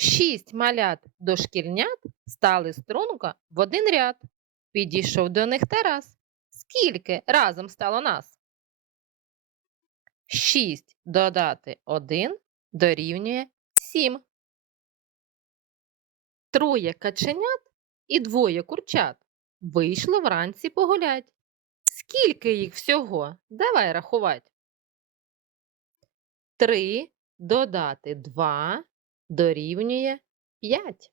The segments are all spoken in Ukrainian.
Шість малят дошкільнят стали струнко в один ряд. Підійшов до них Тарас. Скільки разом стало нас? Шість додати один дорівнює сім. Троє каченят і двоє курчат вийшли вранці погулять. Скільки їх всього? Давай рахувати. Три додати два дорівнює п'ять.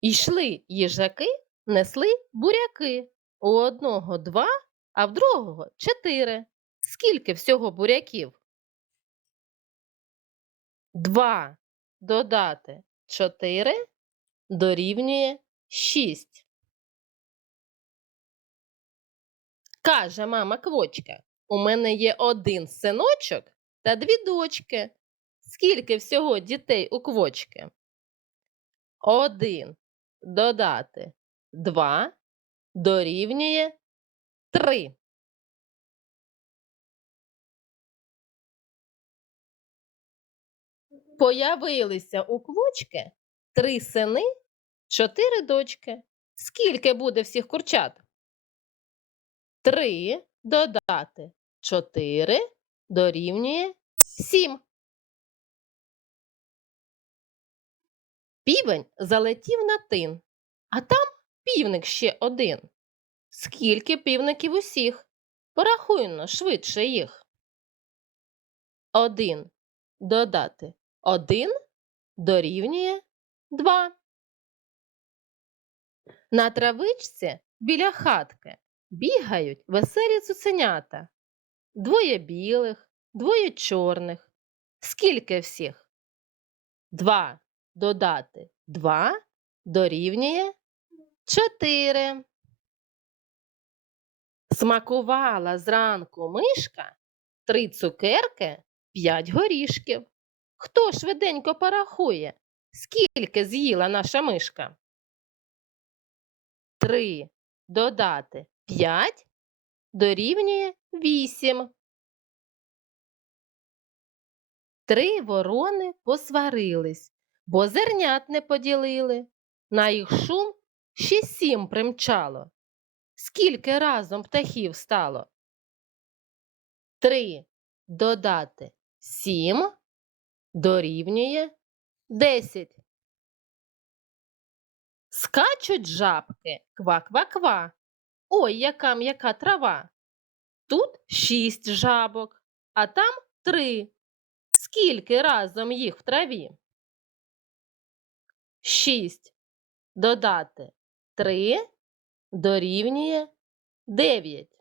Йшли їжаки, несли буряки. У одного два, а в другого чотири. Скільки всього буряків? Два додати чотири дорівнює шість. Каже мама квочка, у мене є один синочок та дві дочки. Скільки всього дітей у квочки? Один додати два дорівнює три. Появилися у квочки три сини, чотири дочки. Скільки буде всіх курчат? Три додати чотири дорівнює сім. Півень залетів на тин, а там півник ще один. Скільки півників усіх? Порахуйно швидше їх. Один додати один дорівнює два. На травичці біля хатки бігають веселі цуценята. Двоє білих, двоє чорних. Скільки всіх? Два додати два дорівнює чотири. Смакувала зранку мишка три цукерки, п'ять горішків. Хто швиденько порахує, скільки з'їла наша мишка? Три додати п'ять дорівнює вісім. Три ворони посварились, бо зернят не поділили. На їх шум ще сім примчало. Скільки разом птахів стало? Три додати сім дорівнює десять. Скачуть жабки ква-ква-ква. Ой, яка м'яка трава. Тут шість жабок, а там три. Скільки разом їх в траві? Шість додати три дорівнює дев'ять.